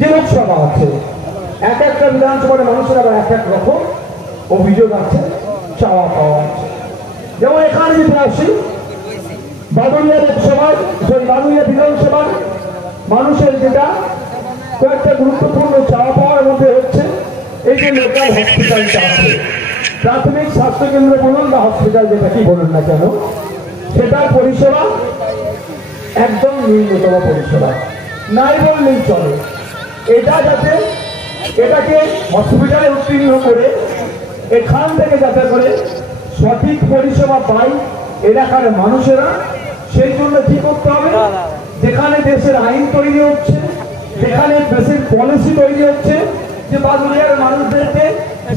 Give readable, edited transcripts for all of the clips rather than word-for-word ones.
যে লোকসভা আছে, এক একটা বিধানসভার মানুষের আবার এক এক রকম অভিযোগ আছে, চাওয়া পাওয়া আছে। যেমন এখানে যদি আসি, বাদুড়িয়া লোকসভায়, বাদুড়িয়া বিধানসভার মানুষের যেটা কয়েকটা গুরুত্বপূর্ণ চাওয়া পাওয়ার মধ্যে হচ্ছে এই যে লোকাল হসপিটালটা আছে, প্রাথমিক স্বাস্থ্য কেন্দ্র বলুন বা হসপিটাল যেটা কি বলুন না কেন, সেটার পরিষেবা একদম ন্যূনতম পরিষেবা নাই বললেই চলে। এটা যাতে এটাকে হসপিটালে উত্তীর্ণ করে এখান থেকে যাতে করে সঠিক পরিষেবা পায় এলাকার মানুষেরা, সেই জন্য কি করতে হবে, যেখানে দেশের আইন তৈরি হচ্ছে, যেখানে দেশের পলিসি তৈরি হচ্ছে যে বাদুড়িয়ার মানুষদেরকে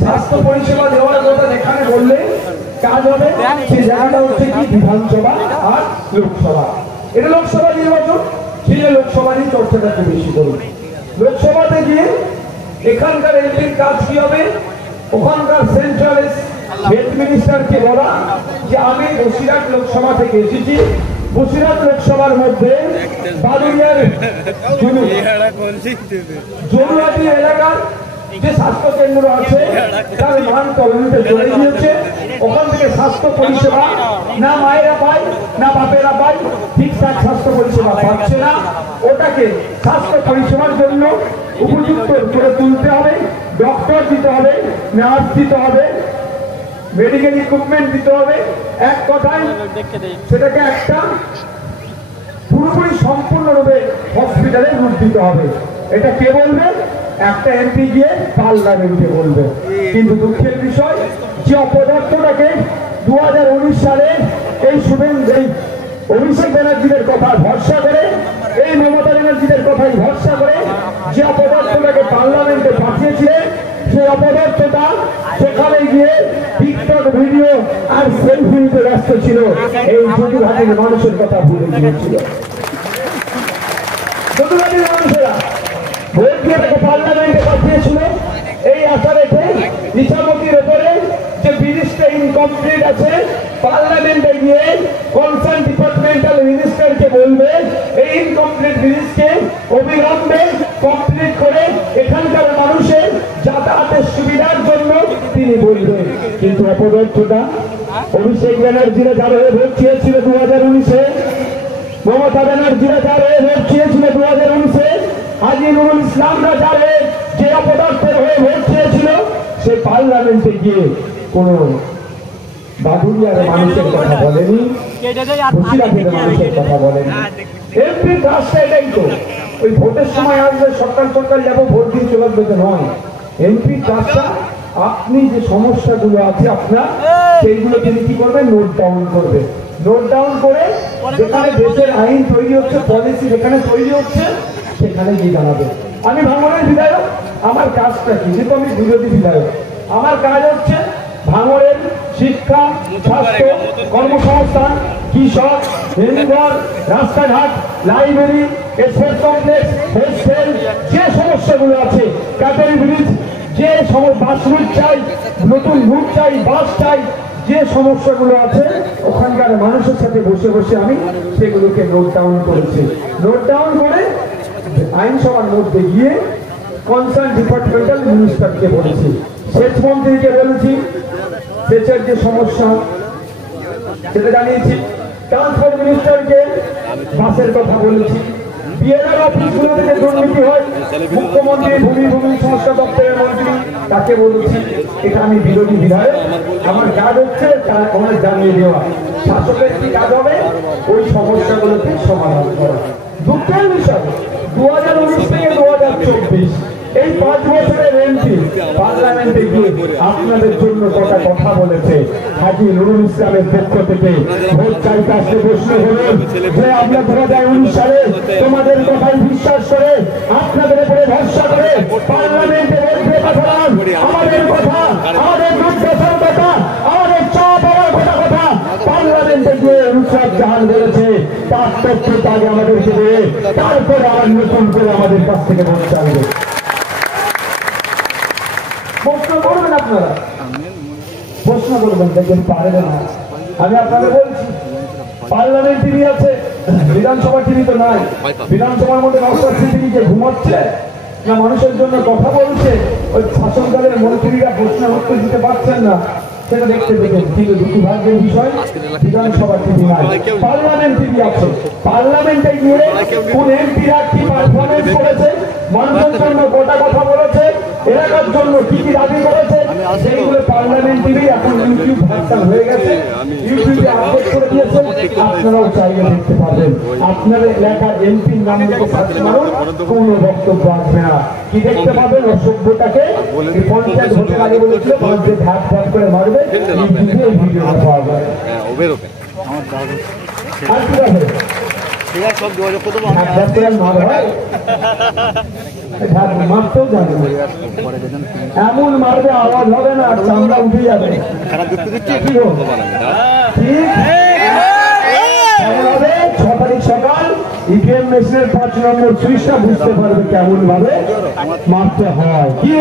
স্বাস্থ্য পরিষেবা দেওয়ার কথা যেখানে বললে কাজ হবে, সেই জায়গাটা হচ্ছে কি বিধানসভা আর লোকসভা। এটা লোকসভা নির্বাচন, সেই লোকসভা নিয়ে চর্চাটা একটু বেশি করুন। লোকসভাতে গিয়ে এখানকার এমপির কাজ কি হবে, ওখানকার সেন্ট্রাল হেলথ মিনিস্টারকে বলা যে আমি বসিরহাট লোকসভা থেকে এসেছি, বসিরহাট লোকসভার মধ্যে বাদুড়িয়ার জরুরাটি এলাকার যে স্বাস্থ্য কেন্দ্র আছে তার মান তলানিতে চলে গিয়েছে, ওখান থেকে স্বাস্থ্য পরিষেবা না মায়েরা পায় না বাপেরা পায়, ঠিকঠাক স্বাস্থ্য পরিষেবা পাচ্ছে না। ওটাকে স্বাস্থ্য পরিষেবার জন্য উপযুক্ত করে তুলতে হবে, ডক্টর দিতে হবে, নার্স দিতে হবে, মেডিকেল ইকুইপমেন্ট দিতে হবে। এক কথায় সেটাকে একটা পুরোপুরি সম্পূর্ণরূপে হসপিটালে রূপ দিতে হবে। এটা কে বলবে? একটা এমপি গিয়ে পার্লামেন্টে বলবে। কিন্তু দুঃখের বিষয় যে অপদার্থটাকে 2019 সালে এই অভিষেক ব্যানার্জিদের কথা ভরসা করে, এই মমতা ব্যানার্জিদের কথাই ভরসা করে যে অপদার্থটাকে পার্লামেন্টে পাঠিয়েছিলেন, সেই অপদার্থটা সেখানে গিয়ে টিকটক ভিডিও আর সেলফি নিতে ব্যস্ত ছিল, এই জটিঘাটের মানুষের কথা ভুলে গিয়েছিল। জটিঘাটের মানুষেরা ভোট দিয়ে তাকে পার্লামেন্টে পাঠিয়েছিল এই আশা রেখে ইছামতির ওপরে যে ব্রিজটা ইনকমপ্লিট আছে, পার্লামেন্টে গিয়ে কনসার্ন ডিপার্টমেন্টাল মিনিস্টারকে বলবে এই ইনকমপ্লিট ব্রিজকে অবিলম্বে কমপ্লিট করে এখানকার মানুষের যাতায়াতের সুবিধার জন্য তিনি বলবেন। কিন্তু অপদার্থটা অভিষেক ব্যানার্জিরা যার হয়ে ভোট চেয়েছিল 2019-এ, মমতা ব্যানার্জিরা যার হয়ে ভোট চেয়েছিল 2019-এ, হাজী নুরুল ইসলামরা যার হয়ে যে অপদার্থের হয়ে ভোট চেয়েছিল, সে পার্লামেন্টে গিয়ে কোন বাদুড়িয়ার মানুষের কথা বলেনি, বসিরহাটের মানুষের কথা বলেনি। এমপির কাজটা এটাই তো, ওই ভোটের সময় আসবে সরকার সরকার যাবো ভোট দিয়ে চলে আসবে তো নয়। এমপির কাজটা আপনি যে সমস্যাগুলো আছে আপনার, সেইগুলো তিনি কি করবেন, নোট ডাউন করবে। নোট ডাউন করে যেখানে দেশের আইন তৈরি হচ্ছে, পলিসি যেখানে তৈরি হচ্ছে, সেখানে গিয়ে জানাবে। আমি ভাঙড়ের বিধায়ক, আমার কাজটা কি, যেহেতু আমি বিরোধী বিধায়ক, আমার কাজ হচ্ছে ভাঙড়ের শিক্ষা, স্বাস্থ্য, কর্মসংস্থান, কৃষক, হিন্দুঘর, রাস্তাঘাট, লাইব্রেরি, স্পোর্টস কমপ্লেক্স, হোস্টেল, যে সমস্যাগুলো আছে, ক্যাটারি ব্রিজ, যে বাস রুট চাই, নতুন রুট চাই, বাস চাই, যে সমস্যাগুলো আছে ওখানকার মানুষের সাথে বসে বসে আমি সেগুলোকে নোট ডাউন করেছি। নোট ডাউন করে আইনসভার মধ্যে গিয়ে কনসার্ন ডিপার্টমেন্টাল মিনিস্টারকে বলেছি, সেচ মন্ত্রীকে বলেছি, সেচের যে সমস্যা সেটা জানিয়েছি, ট্রান্সপোর্ট মিনিস্টারকে বাসের কথা বলেছি, বিএলআর অফিসগুলো থেকে দুর্নীতি হয়, মুখ্যমন্ত্রী ভূমি সংস্কার দপ্তরের মন্ত্রী তাকে বলেছি। এটা আমি বিরোধী বিধায়ক, আমার কাজ হচ্ছে আমাদের জানিয়ে দেওয়া, শাসকের কি কাজ হবে ওই সমস্যাগুলোকে সমাধান করা। দুঃখের বিষয় 2019 থেকে 2024 এই 5 বছরের এমপি পার্লামেন্টে গিয়ে আপনাদের জন্য কথা বলেছে। হাজী নুরুল ইসলামের পক্ষ থেকে ভোট চাইতে আসতে প্রশ্ন হলেন যে আমরা 2019 সালে তোমাদের কথাই বিশ্বাস করে আপনাদের উপরে ভরসা করে পার্লামেন্টে ভোট পাঠালাম, আমাদের কথা, আমাদের দুর্দশার কথা, আমাদের চাপ পাওয়ার কথা পার্লামেন্টে গিয়ে নুসরাত জাহান বলেছে, তার তথ্যটা আগে আমাদেরকে দিয়ে তারপরে আবার নতুন করে আমাদের কাছ থেকে ভোট চাইবে। প্রশ্ন করবেন আপনারা, প্রশ্ন করবেন, দেখবেন পারবে না। আমি আপনাদের বলছি পার্লামেন্ট টিভি আছে, বিধানসভা টিভি তো নাই। বিধানসভার মধ্যে নওশাদ সিদ্দিকী যে ঘুমাচ্ছে, না মানুষের জন্য কথা বলছে, ওই শাসনকালের মন্ত্রীরা প্রশ্নের উত্তর দিতে পারছেন না, সেটা দেখতে পেতেন। কিন্তু দুর্ভাগ্যের বিষয় বিধানসভা টিভি নাই, পার্লামেন্ট টিভি আছে। পার্লামেন্টে গিয়ে কোন এমপিরা কি পারফরমেন্স করেছে, মানুষের জন্য গোটা কথা বলেছে, এলাকার জন্য কি কি দাবি করেছে, সেইগুলো পার্লামেন্ট টিভি এখন ইউটিউব ভার্সন হয়ে গেছে, ইউটিউবে আপলোড করে দিয়েছেন। আপনারাও চাইলে দেখতে পাবেন। আপনার এলাকার এমপির নাম লিখে সার্চ মারুন, কোনো বক্তব্য আসবে না। কি দেখতে পাবেন? অসভ্যতাকে পঞ্চায়েত ভোটের আগে বলেছিল যে ধাপ ধাপ করে মারবে, ইউটিউবে এই ভিডিওটা পাওয়া যায়। আর কি আছে? এমন মারবে আওয়াজ হবে না, চামড়া উঠে যাবে। ঠিক 6 তারিখ সকাল ইভিএম মেশিনের 5 নম্বর সুইচটা বুঝতে পারবে কেমন ভাবে মারতে হয়। কি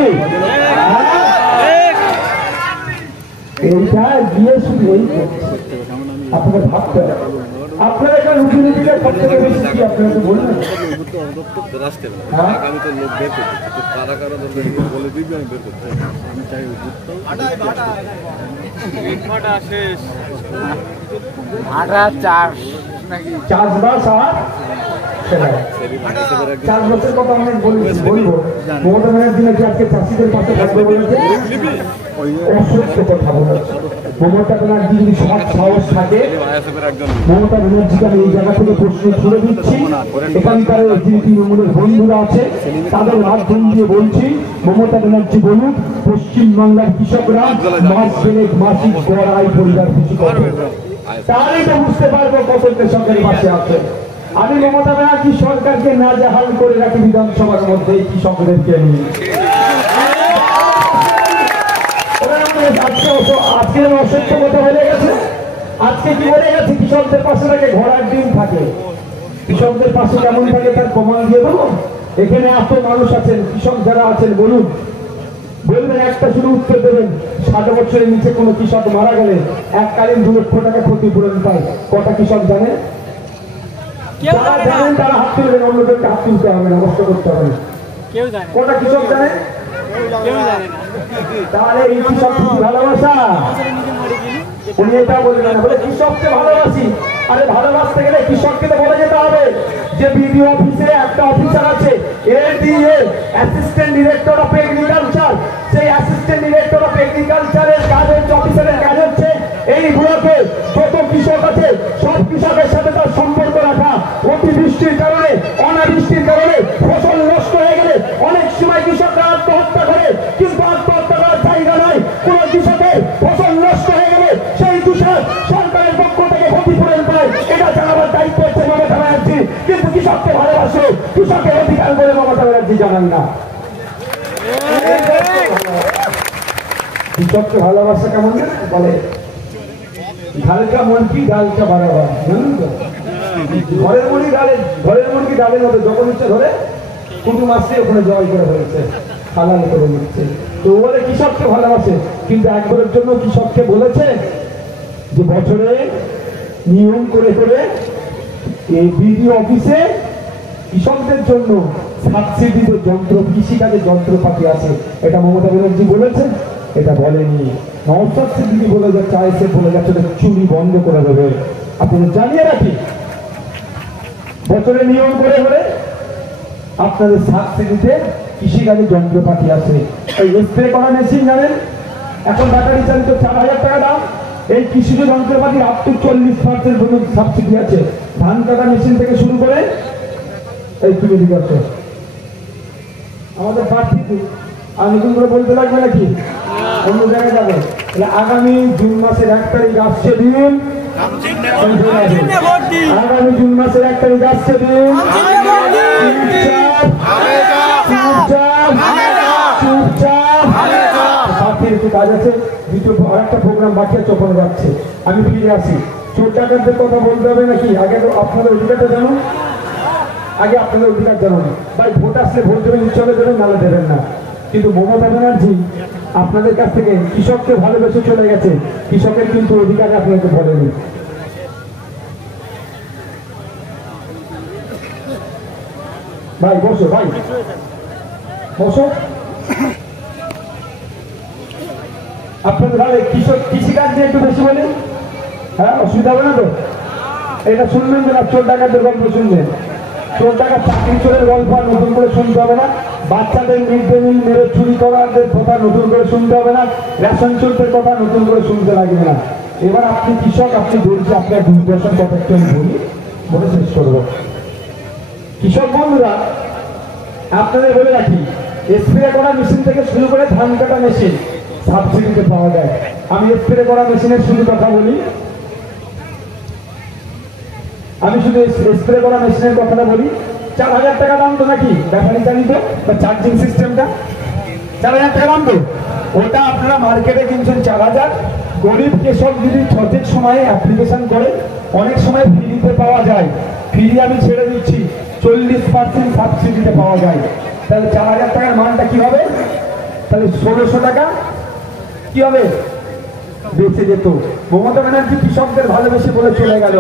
এইটা গিয়ে শুধু এই আপনাকে ভাবতে হবে। আপনার একটা রুটি রুটিটা সব থেকে বেশি কি আপনাকে বলবেন? চাষবাস আর চাষবাসের কথা অনেক বলবো। মমতা ব্যানার্জি নাকি আজকে চাষিদের পাশে থাকবে বলেছে, অসত্য কথা বলেছে। মমতা ব্যানার্জি যদি সৎ সাহস থাকে, মমতা ব্যানার্জিকে আমি এই জায়গা থেকে প্রশ্ন ছুড়ে দিচ্ছি। এখানকার যে তৃণমূলের বন্ধুরা আছে তাদের মাধ্যম দিয়ে বলছি, মমতা ব্যানার্জি বলুন পশ্চিমবাংলার কৃষকরা মাস গেলে মাসিক গড় আয় পরিবার কিছু করবে, তাহলেই তো বুঝতে পারবো কত কৃষকের পাশে আছে। আমি মমতা ব্যানার্জি সরকারকে নাজেহাল করে রাখি বিধানসভার মধ্যে কৃষকদেরকে নিয়ে। আজকে অসত্য কথা বলে গেছে। আজকে কি বলে গেছে? কৃষকদের পাশে থাকে ঘোড়ার ডিম থাকে। কৃষকদের পাশে কেমন থাকে তার প্রমাণ দিয়ে দেবো। এখানে এত মানুষ আছেন, কৃষক যারা আছেন বলুন, বলবেন একটা শুধু উত্তর দেবেন। 60 বছরের নিচে কোনো কৃষক মারা গেলে এককালীন 2 লক্ষ টাকা ক্ষতিপূরণ পায়। কটা কৃষক জানেন? যারা জানেন তারা হাত তুলবেন, অন্যদেরকে হাত তুলতে হবে না, কষ্ট করতে হবে না। কটা কৃষক জানে? তাহলে এই কৃষক ভালোবাসা, উনি এটা বলবেন বলে কৃষককে ভালোবাসি। আরে ভালোবাসতে গেলে কৃষককে তো বলে যেতে হবে যে বিডিও অফিসে একটা অফিসার আছে ADA, assistant director of agriculture. সেই অ্যাসিস্ট্যান্ট ডিরেক্টর অফ এগ্রিকালচারের কাজ হচ্ছে, অফিসারের কাজ হচ্ছে এই ব্লকে যত কৃষক আছে সব কৃষকের সাথে তার সম্পর্ক রাখা। অতিবৃষ্টির কারণে, অনাবৃষ্টির কারণে ফসল নষ্ট হয়ে গেলে অনেক সময় কৃষকরা আত্মহত্যা করে, কিন্তু আত্মহত্যা করার জায়গা নাই। কোন কৃষকের ফসল নষ্ট হয়ে গেলে সেই কৃষক সরকারের পক্ষ থেকে ক্ষতিপূরণ পায়, এটা জানাবার দায়িত্ব হচ্ছে মমতা ব্যানার্জি। কিন্তু কৃষককে ভালোবাসে, কৃষকের অধিকার বলে মমতা ব্যানার্জি জানান না। কৃষককে ভালোবাসা কেমন বলে? ঢালকা মুরগি ডালকা বাড়াবার, জানেন তো? ঘরের মুরগি ডালের মতো যখন ইচ্ছে ধরে কুটুম আসছে ওখানে জয় করে ফেলছে, হালাল করে নিচ্ছে। তো বলে কৃষককে ভালোবাসে, কিন্তু একবারের জন্য কৃষককে বলেছে যে বছরে নিয়ম করে করে এই বিডিও অফিসে কৃষকদের জন্য সাবসিডিতে যন্ত্র, কৃষিকাজের যন্ত্রপাতি আছে। এটা মমতা ব্যানার্জি বলেছে? এটা বলেনি। নওশাদ সিদ্দিকী বলে যাচ্ছে, আইএসএফ বলে যাচ্ছে চুরি বন্ধ করে দেবে। আপনাদের জানিয়ে রাখি, বছরে নিয়ম করে হলে আপনাদের সাবসিডিতে কৃষিকাজের যন্ত্রপাতি আছে। এই স্প্রে করা মেশিন জানেন এখন ব্যাটারি চালিত 4000 টাকা দাম। এই কৃষিজ যন্ত্রপাতির আপ টু 40% পর্যন্ত সাবসিডি আছে। ধান কাটা মেশিন থেকে শুরু করে এই তুমি দিকে আমাদের প্রার্থী আর নতুন করে বলতে লাগবে নাকি? অন্য জায়গায় যাবে। আগামী জুন মাসের 1 তারিখ আসছে দিন, আগামী জুন মাসের 1 তারিখ আসছে দিন। একটু কাজ আছে, দ্বিতীয় আরেকটা প্রোগ্রাম বাকি আছে, ওখানে যাচ্ছে। আমি ফিরে আসি। চোর ডাকাতদের কথা বলতে হবে নাকি? আগে তো আপনাদের অধিকারটা জানুন, আগে আপনাদের অধিকার জানুন। ভাই ভোট আসলে ভোট দেবেন, ইচ্ছা হলে দেবেন, নাহলে দেবেন না। কিন্তু মমতা ব্যানার্জি আপনাদের কাছ থেকে কৃষককে ভালোবেসে চলে গেছে, কৃষকের কিন্তু অধিকার আপনাকে বলেনি। ভাই বসো ভাই, বসো। আপনাদের ভালো কৃষিকাজ নিয়ে একটু বেশি বলেন, হ্যাঁ অসুবিধা হবে না তো? এটা শুনবেন না, চোর ডাকাতের গল্প শুনবেন, চোর ডাকাত চাকরি চোরের গল্প আর নতুন করে শুনতে হবে না, বাচ্চাদের মিড ডে মিল মেরে চুরি করাদের কথা নতুন করে শুনতে হবে না, রেশন চোরদের কথা নতুন করে শুনতে লাগবে না। এবার আপনি কৃষক, আপনি বলছি আপনার দুর্দশার কথা একটু আমি বলি, বলে শেষ করবো। কৃষক বন্ধুরা আপনাদের বলে রাখি, স্প্রে করা মেশিন থেকে শুরু করে ধান কাটা মেশিন সাবসিডিতে পাওয়া যায়। আমি স্প্রে করা মেশিনের শুধু কথা বলি, আমি শুধু স্প্রে করা মেশিনের কথাটা বলি। 4000 টাকা দাম তো নাকি ব্যাটারি চালিত বা চার্জিং সিস্টেমটা, 4000 টাকা দাম তো। ওটা আপনারা মার্কেটে কিনছেন 4000। গরিব কৃষক যদি সঠিক সময়ে অ্যাপ্লিকেশন করে অনেক সময় ফ্রিতে পাওয়া যায়। ফ্রি আমি ছেড়ে দিচ্ছি, 40% সাবসিডিতে পাওয়া যায়। তাহলে 4000 টাকার মানটা কি হবে? তাহলে 1600 টাকা কি হবে? বেঁচে যেত। মমতা ব্যানার্জি কৃষকদের ভালোবেসে বলে চলে গেল,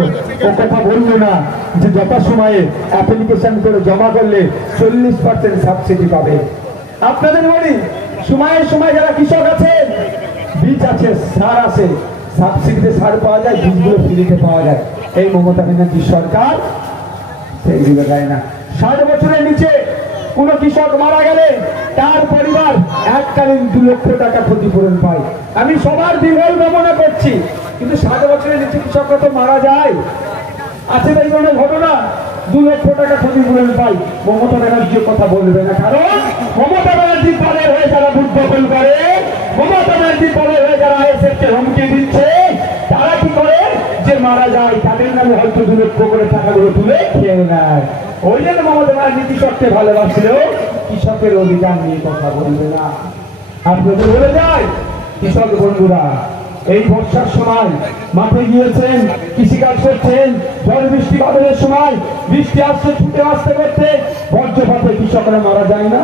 ও কথা বললো না যে যথাসময়ে অ্যাপ্লিকেশন করে জমা করলে 40% সাবসিডি পাবে। আপনাদের বলি, সময়ে সময় যারা কৃষক আছে, বীজ আছে, সার আছে, সাবসিডিতে সার পাওয়া যায়, বীজগুলো ফ্রিতে পাওয়া যায়। এই মমতা ব্যানার্জি সরকার সেইগুলো দেয় না। 60 বছরের নিচে কোন কৃষক মারা গেলে তার পরিবার এককালীন 2 লক্ষ টাকা ক্ষতিপূরণ পায়। আমি সবার দীর্ঘায়ু কামনা করছি, কিন্তু 60 বছরের নিচে কৃষকরা তো মারা যায়, আছে এই ধরনের ঘটনা, 2 লক্ষ টাকা ক্ষতিপূরণ পায়। মমতা ব্যানার্জির কথা বলবে না, কারণ মমতা ব্যানার্জি দলের হয়ে যারা উদ্বোধন করে, মমতা ব্যানার্জি দলের হয়ে যারা আইএসএফকে হুমকি দিচ্ছে, তারা কি করে যে মারা যায় তাদের নামে হয়তো 2 লক্ষ করে টাকাগুলো তুলে খেয়ে নেয়। ওই জন্য মমতা ব্যানার্জি কৃষককে ভালোবাসলেও কৃষকের অধিকার নিয়ে কথা বলবে না। আপনাদের বলে যায় কৃষক বন্ধুরা, এই বর্ষার সময় মাঠে গিয়েছেন, কৃষিকাজ করছেন, ঝড় বৃষ্টি বাদলের সময় বৃষ্টি আসছে, ছুটে আসতে করতে বজ্রপাতে কৃষকরা মারা যায় না,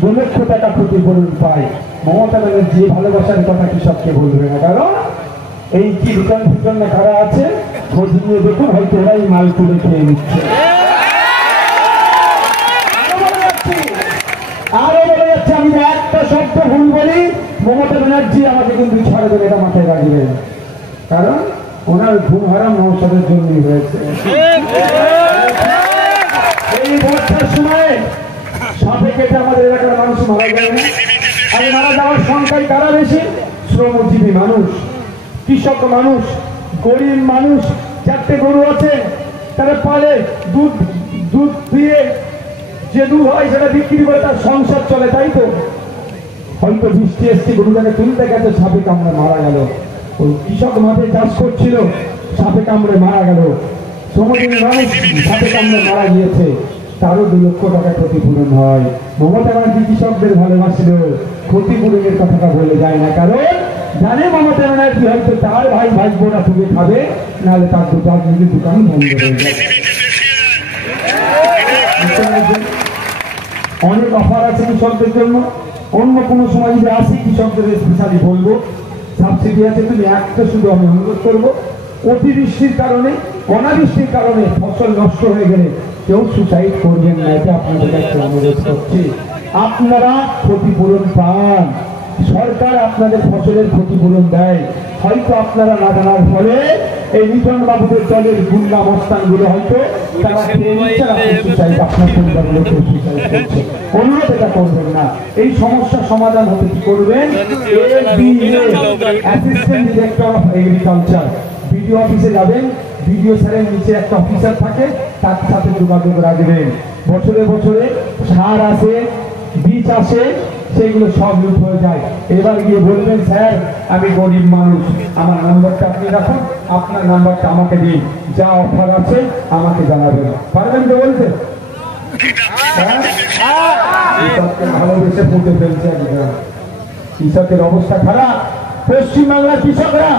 2 লক্ষ টাকা ক্ষতিপূরণ পায়। মমতা ব্যানার্জি ভালোবাসার কথা কৃষককে বলবে না, কারণ এই কি দোকান ফুটন কারা আছে খোঁজ নিয়ে দেখুন, হয়তো ওরাই মাল তুলে খেয়ে নিচ্ছে। আরো বলে যাচ্ছে, আমি একটা শব্দ ভুল বলি মমতা ব্যানার্জি আমাকে কিন্তু ছাড়ে দেবে, এটা মাথায় রাখবেন, কারণ ওনার ঘুম হারাম মহোৎসবের জন্যই হয়েছে। এই বর্ষার সময় সাপে কেটে আমাদের এলাকার মানুষ মারা যায় না, আর মারা যাওয়ার সংখ্যায় কারা বেশি? শ্রমজীবী মানুষ, কৃষক মানুষ, গরিব মানুষ। 4টে গরু আছে, তারা পালে, দুধ দিয়ে যে দুধ হয় সেটা বিক্রি করে তার সংসার চলে, তাই তো। হয়তো বৃষ্টি এসছে, গরুটাকে তুলতে গেছে, সাপে কামড়ে মারা গেল। ওই কৃষক মাঠে চাষ করছিল, সাপে কামড়ে মারা গেল। শ্রমজীবী মানুষ সাপে কামড়ে মারা গিয়েছে, তারও 2 লক্ষ টাকা ক্ষতিপূরণ হয়। মমতা ব্যানার্জি কৃষকদের ভালোবাসল, ক্ষতিপূরণের কথাটা বলে যায় না, কারণ জানে মমতা ব্যানার্জি হয়তো তার ভাই ভাইবোরা তুলে খাবে, নাহলে তার রাজনীতির দোকান বন্ধ হয়ে যাবে। অনেক অফার আছে কৃষকদের জন্য, অন্য কোনো সময় যদি আসি কৃষকদের স্পেশালি বলবো। সাবসিডি আছে, তুমি একটা শুধু আমি অনুরোধ করবো, অতিবৃষ্টির কারণে, অনাবৃষ্টির কারণে ফসল নষ্ট হয়ে গেলে কেউ সুসাইড করবেন না, এটা আপনাদের কাছে অনুরোধ করছি। আপনারা ক্ষতিপূরণ পান, সরকার আপনাদের ফসলের ক্ষতিপূরণ দেয়। হয়তো আপনারা না জানার ফলে এই নিজন বাবুদের দলের গুন্ডা মস্তানগুলো হয়তো তারা আপনার পরিবারগুলোকে সুসাইড করছে। অনুরোধ এটা করবেন না। এই সমস্যার সমাধান হতে কি করবেন? Assistant director of agriculture, BDO অফিসে যাবেন, বিডিও স্যারের নিচে একটা অফিসার থাকে, তার সাথে যোগাযোগ রাখবেন। বছরে বছরে সার আসে, বীজ আসে, সেগুলো সব লুট হয়ে যায়। এবার গিয়ে বলবেন, স্যার আমি গরিব মানুষ, আমার নাম্বারটা আপনি রাখুন, আপনার নাম্বারটা আমাকে দিন, যা অফার আছে আমাকে জানাবেন। পারবেন তো বলতে? ভালোবেসে ফুটে ফেলছে একদম। কৃষকের অবস্থা খারাপ। পশ্চিমবাংলার কৃষকরা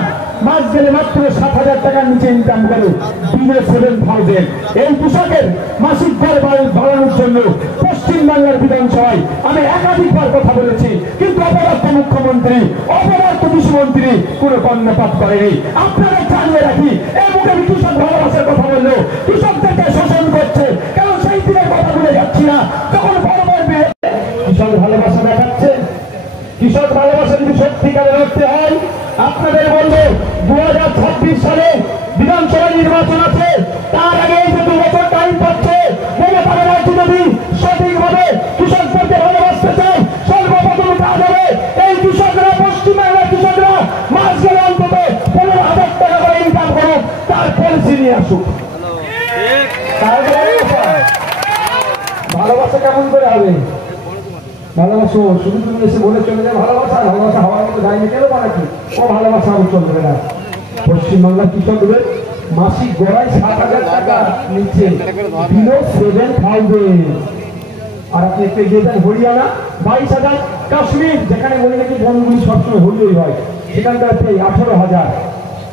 মাস গেলে মাত্র 7,000 টাকার নিচে ইনকাম করে, দিনে 7,000। এই কৃষকের মাসিক ব্যয় বাড়ানোর জন্য পশ্চিমবাংলার বিধানসভায় আমি একাধিকবার কথা বলেছি, কিন্তু অপরাধ মুখ্যমন্ত্রী, অপরাধ কৃষিমন্ত্রী কোনো কর্ণপাত করেনি। আপনারা জানিয়ে রাখি, এই মুখে কৃষক ভালোবাসার কথা বললো, কৃষকদেরকে শোষণ করছে, কারণ সেই দিনের কথা বলে যাচ্ছি না। তখন ফরমের বিরুদ্ধে কৃষক ভালোবাসা দেখাচ্ছে। কৃষক ভালোবাসা যদি সত্যিকারে লড়তে হয়, আপনাদের বলবো 2026 সালে বিধানসভা নির্বাচন আছে, তার আগে এই যে 2 বছর টাইম পাচ্ছে, মমতা ব্যানার্জি যদি সঠিকভাবে কৃষকদেরকে ভালোবাসতে চায়, সর্বপ্রথম কাজ হবে এই কৃষকরা, পশ্চিমবাংলার কৃষকরা মাস গেলে অন্তত 15,000 টাকা করে ইনকাম করুক, তার পলিসি নিয়ে আসুক। ভালোবাসা কেমন করে হবে? ভালোবাসো শুধু তুমি এসে বলে চলে যায় ভালোবাসা, ভালোবাসা হওয়ার মতো যায়নি কেন নাকি? ও ভালোবাসা আমি চলবে না। পশ্চিমবাংলার কৃষকদের মাসিক গড়াই 7,000 টাকা নিচ্ছে, বিলো 7,000। আর আপনি একটু এগিয়ে যান হরিয়ানা 22,000, কাশ্মীর যেখানে বলে নাকি বনগুলি সবসময় হরিয়াই হয় সেখানকার 18,000।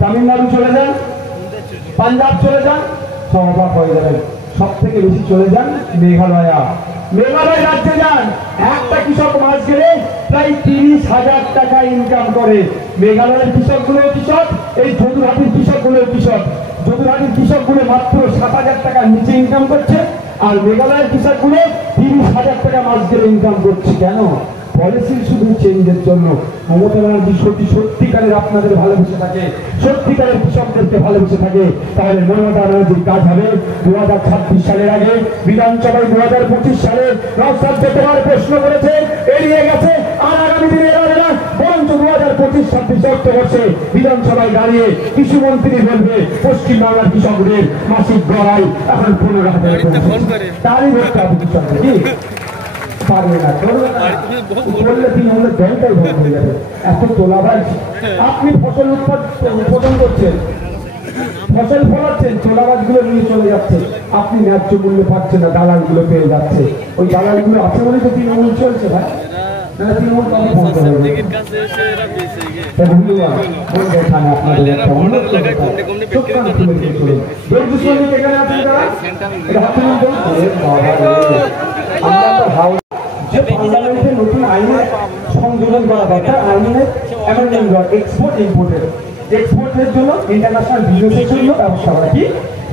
তামিলনাড়ু চলে যান, পাঞ্জাব চলে যান, সব অবাক হয়ে যাবেন। সব থেকে বেশি চলে যান মেঘালয়। মেঘালয় রাজ্যে যান, একটা কৃষক মাস গেলে প্রায় 30,000 টাকা ইনকাম করে। মেঘালয়ের কৃষকগুলো কৃষক, এই যদুরহাটির কৃষকগুলো কৃষক। যদুরহাটির কৃষকগুলো মাত্র 7,000 টাকা নিচে ইনকাম করছে, আর মেঘালয়ের কৃষকগুলো 30,000 টাকা মাস গেলে ইনকাম করছে। কেন? পলিসির শুধু চেঞ্জের জন্য। মমতা ব্যানার্জি সত্যিকারের আপনাদের ভালোবেসে থাকে, সত্যিকারের কৃষকদেরকে ভালোবেসে থাকে, তাহলে মমতা ব্যানার্জির কাজ হবে 2026 সালের আগে বিধানসভায় 2025 সালে রাস্তার যতবার প্রশ্ন করেছে এড়িয়ে গেছে, আর আগামী দিনে এড়াবে না, বরঞ্চ 2025-26 অর্থবর্ষে বিধানসভায় দাঁড়িয়ে কৃষিমন্ত্রী বলবে পশ্চিমবাংলার কৃষকদের মাসিক গড়াই এখন 15,000। তারই ভোটটা হবে কৃষকদের। কি পারবে না, করবে না, করলে তৃণমূলের দলটাই ভোট হয়ে যাবে। এত তোলাবাজ। আপনি ফসল উৎপাদন করছেন, ফসল ফলাচ্ছেন, তোলাবাজগুলো নিয়ে চলে যাচ্ছে, আপনি ন্যায্য মূল্য পাচ্ছেন না, দালালগুলো পেয়ে যাচ্ছে। ওই দালালগুলো আছে বলে তো তৃণমূল চলছে ভাই। তৃণমূল কবে বন্ধ হবে? নতুন আইনের সংযোজন করা দরকার, আইনের এক্সপোর্ট ইম্পোর্টের, এক্সপোর্টের জন্য ইন্টারন্যাশনাল বিজনেসের জন্য ব্যবস্থা করা। কি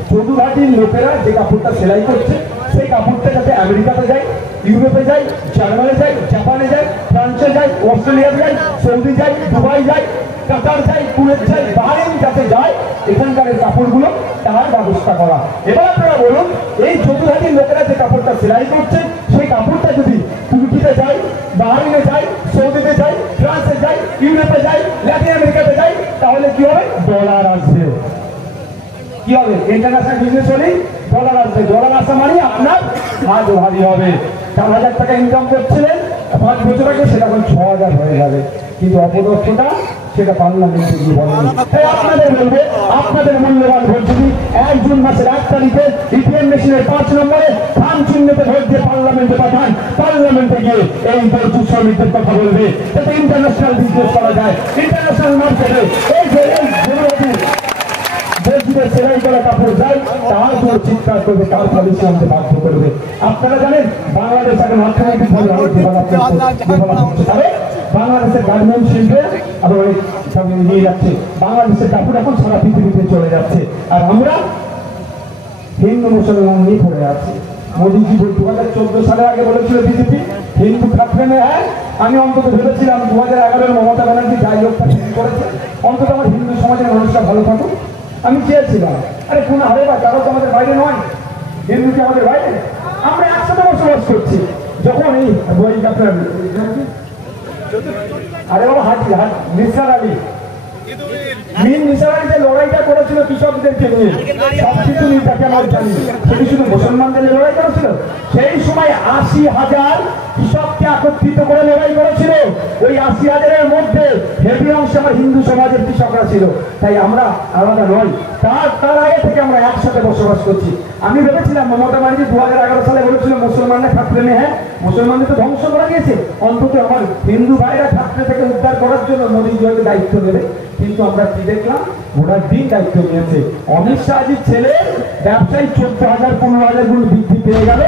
যদুরহাটির লোকেরা যে কাপড়টা সেলাই করছে সেই কাপড়টা যাতে আমেরিকাতে যায়, ইউরোপে যায়, জার্মানি যায়, জাপানে যায়, ফ্রান্সে যায়, অস্ট্রেলিয়া যায়, সৌদি যায়, দুবাই যায়, কাতার যায়, কুয়েত যায়, বাহরাইন যাতে যায়, এখানকার কাপড়গুলো তার ব্যবস্থা করা। এবার আপনারা বলুন, এই যদুরহাটির লোকেরা যে কাপড়টা সেলাই করছে সেই কাপড়টা যদি তুর্কিতে যায়, বাহরাইনে যায়, সৌদিতে যায়, ফ্রান্সে যায়, ইউরোপে যায়, ল্যাটিন আমেরিকাতে যায়, তাহলে কি হবে? ডলার আসবে। কি হবে? ইন্টারন্যাশনাল বিজনেস হলেই ডলার আসবে। ডলার আসা মানে আপনার হাত ভারী হবে। 4,000 টাকা ইনকাম করছিলেন 5 বছর আগে, সেটা এখন 6,000 হয়ে যাবে। কিন্তু অপদস্থটা সেটা পার্লামেন্টে গিয়ে বলেনি। তাই আপনাদের বলবে, আপনাদের মূল্যবান ভোট যদি 1 জুন মাসের 1 তারিখে ইপিএম মেশিনের 5 নম্বরে ধান চিহ্নতে ভোট দিয়ে পার্লামেন্টে পাঠান, পার্লামেন্টে গিয়ে এই দর্জি শ্রমিকদের কথা বলবে যাতে ইন্টারন্যাশনাল বিজনেস করা যায়, ইন্টারন্যাশনাল মার্কেটে এই যে সেলাই করা কাপড় যায়, তার জন্য চিৎকার করবে, তার পলিসি আনতে বাধ্য করবে। আপনারা জানেন বাংলাদেশ এখন অর্থনৈতিকভাবে বাংলাদেশের গার্মেন্ট শিল্পে আবার অনেক সামনে নিয়ে যাচ্ছে। বাংলাদেশের কাপড় এখন সারা পৃথিবীতে চলে যাচ্ছে, আর আমরা হিন্দু মুসলমান নিয়ে পড়ে আছি। মোদীজি 2014 সালের আগে বলেছিল বিজেপি হিন্দু থাকবে না। হ্যাঁ, আমি অন্তত ভেবেছিলাম 2011-এর মমতা ব্যানার্জি যাই লোকটা ঠিক করেছে, অন্তত আমার হিন্দু সমাজের মানুষরা ভালো থাকুক। আমি চেয়েছিলাম, আরে কোন হারে বা কারো তো আমাদের বাইরে নয়, হিন্দু কি আমাদের বাইরে? আমরা একসাথে বসবাস করছি। যখন এই বই আপনার আরে বাবা হাঁটি হাট নিসার আলী মীর নিসার আলী যে লড়াইটা করেছিল কৃষকদেরকে নিয়ে, সবকিছু তাকে আমরা জানি, সেটি শুধু মুসলমানদের লড়াই করেছিল। সেই সময় 80,000 কৃষককে একত্রিত করে লড়াই করেছিল। ওই 80,000-এর মধ্যে হেভি অংশ আমার হিন্দু সমাজের কৃষকরা ছিল। তাই আমরা আলাদা নয়, তার আগে থেকে আমরা একসাথে বসবাস করছি। আমি ভেবেছিলাম মমতা ব্যানার্জি 2011 সালে বলেছিল মুসলমানরা থাকবে না। হ্যাঁ, মুসলমানদের তো ধ্বংস করা গিয়েছে, অন্তত আমার হিন্দু ভাইরা থাকতে থেকে উদ্ধার করার জন্য মোদীজি হয়তো দায়িত্ব নেবে। কিন্তু আমরা কি দেখলাম? গোটা দিন দায়িত্ব নিয়েছে অমিত শাহজির ছেলে ব্যবসায়ী 14,000 15,000 গুলো বৃদ্ধি পেয়ে গেল,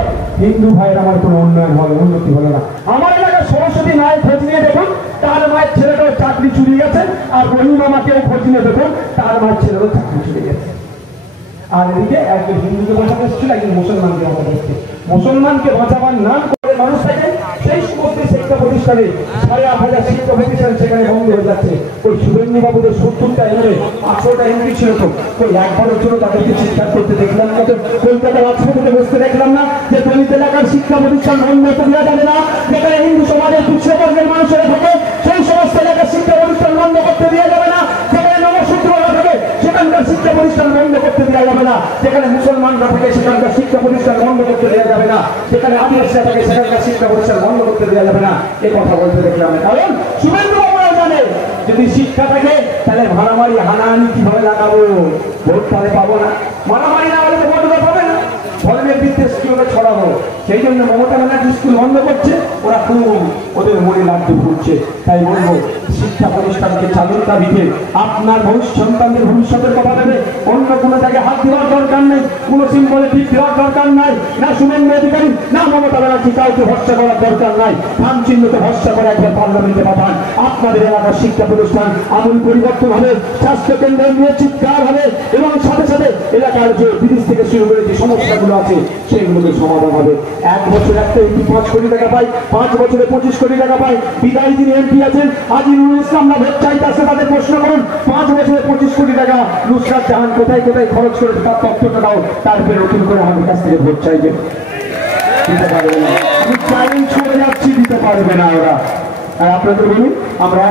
হিন্দু ভাইয়ের আমার কোনো উন্নয়ন হলো, উন্নতি হলো না। আমার এলাকায় সরস্বতী মায়ের খোঁজ নিয়ে দেখুন, তার মায়ের ছেলেটাও চাকরি চুরি গেছে, আর রহিম মামাকেও খোঁজ নিয়ে দেখুন, তার মায়ের ছেলেরও চাকরি চুরি গেছে। আর এদিকে একজন হিন্দুকে বাঁচাতে এসেছিল, একজন মুসলমানকে বাঁচাতে এসেছে। মুসলমানকে বাঁচাবার নাম করে মানুষ থাকে, সেই সমস্ত শিক্ষা প্রতিষ্ঠানে 8,500 শিক্ষা প্রতিষ্ঠান সেখানে বন্ধ হয়ে যাচ্ছে। ওই শুভেন্দু বাবুদের 70টা এমএলএ 800টা এমপি ছিল, তো ওই একবারের জন্য তাদেরকে চিৎকার করতে দেখলাম না, তো কলকাতার রাজপথে বসতে দেখলাম না যে দলিত এলাকার শিক্ষা প্রতিষ্ঠান বন্ধ করতে দেওয়া যাবে না, যেখানে হিন্দু সমাজের তুচ্ছবর্গের মানুষেরা থাকে সেই সমস্ত এলাকার শিক্ষা প্রতিষ্ঠান বন্ধ করতে দেওয়া যাবে না, যেখানে নবশূদ্ররা থাকে সেখানকার শিক্ষা প্রতিষ্ঠান বন্ধ করতে দেওয়া যাবে না, যেখানে মুসলমানরা থাকে সেখানকার শিক্ষা প্রতিষ্ঠান বন্ধ করতে দেওয়া যাবে না, যেখানে আদিবাসীরা থাকে সেখানকার শিক্ষা প্রতিষ্ঠান বন্ধ করতে দেওয়া যাবে না। এই কথা বলতে দেখলাম, কারণ শুভেন্দু বাবুরাও জানে যদি শিক্ষা থাকে তাহলে মারামারি হানাহানি কিভাবে লাগাবো, ভোট তাহলে পাবো না, মারামারি না হলে তো ভোট পাবে না, ধর্মের বিদ্বেষ কিভাবে ছড়াবো, সেই জন্য মমতা ব্যানার্জি স্কুল বন্ধ করছে, ওরা খুব ওদের মনে লাগতে ঘুরছে। তাই বলবো শিক্ষা প্রতিষ্ঠানকে চালুর দাবিতে আপনার সন্তানদের ভবিষ্যতের কথা ভেবে অন্য কোনো জায়গায় হাত দেওয়ার দরকার নেই, কোনো সিম্বলে টিপ দেওয়ার দরকার নাই, না শুভেন্দু অধিকারী না মমতা ব্যানার্জি কাউকে ভরসা করার দরকার নাই, নাম চিহ্নতে ভরসা করে একবার পার্লামেন্টে পাঠান। আপনাদের এলাকার শিক্ষা প্রতিষ্ঠান আমূল পরিবর্তন হবে, স্বাস্থ্য কেন্দ্র নিয়ে চিৎকার হবে এবং সাথে সাথে এলাকার যে বিদেশ থেকে শুরু করে যে সমস্যাগুলো আছে সেগুলোকে সমাধান হবে। 1 বছর একটা এমপি 5 কোটি টাকা পায়, 5 বছরে 25 কোটি টাকা পায়। বিদায়ী যিনি এমপি আছেন আজিজুল ইসলাম না ভোট চাইতে আসে, তাদের প্রশ্ন করুন 5 বছরে 25 কোটি টাকা নুসরাত জাহান কোথায় কোথায় খরচ করেছে তার তথ্যটা দাও, তারপরে নতুন করে আমাদের কাছ থেকে ভোট চাইবে, দিতে পারবে না। আমি চ্যালেঞ্জ করে যাচ্ছি, দিতে পারবে না ওরা। আর আপনাদের বলি আমরা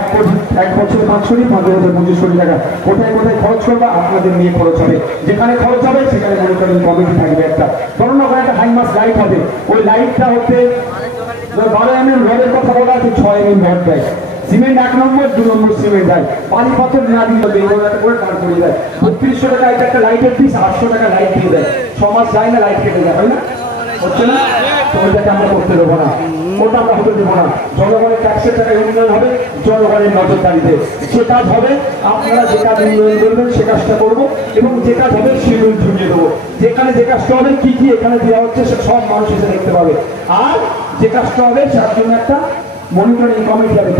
1 বছরে 5 কোটি 5 বছরে 25 কোটি টাকা কোথায় কোথায় খরচ করবো আপনাদের নিয়ে খরচ হবে, যেখানে খরচ হবে সেখানে মনিটরিং কমিটি থাকবে একটা, ধরুন ওখানে একটা হাইমাস লাইট হবে, ওই লাইটটা হচ্ছে 12 mm রডের কথা বলা আছে, 6 mm রড দেয়, সিমেন্ট 1 নম্বর 2 নম্বর সিমেন্ট দেয়, বালি পাথর না দিলে করে কাজ করে দেয়, 3200 টাকা একটা লাইটের পিস 800 টাকা লাইট দিয়ে দেয়, 6 মাস যায় না লাইট কেটে যায়, হয় না, হচ্ছে না, তো ওইটাকে আমরা করতে দেবো না, ওটা আমরা হতে দেবো না। জনগণের ট্যাক্সের টাকায় উন্নয়ন হবে, জনগণের নজরদারিতে যে কাজ হবে, আপনারা যে কাজ উন্নয়ন করবেন সে কাজটা করবো এবং যে কাজ হবে শিডিউল ঝুলিয়ে দেবো, যেখানে যে কাজটা হবে কি কি এখানে দেওয়া হচ্ছে সে সব মানুষ এসে দেখতে পাবে, আর যে কাজটা হবে তার জন্য একটা মনিটরিং কমিটি হবে।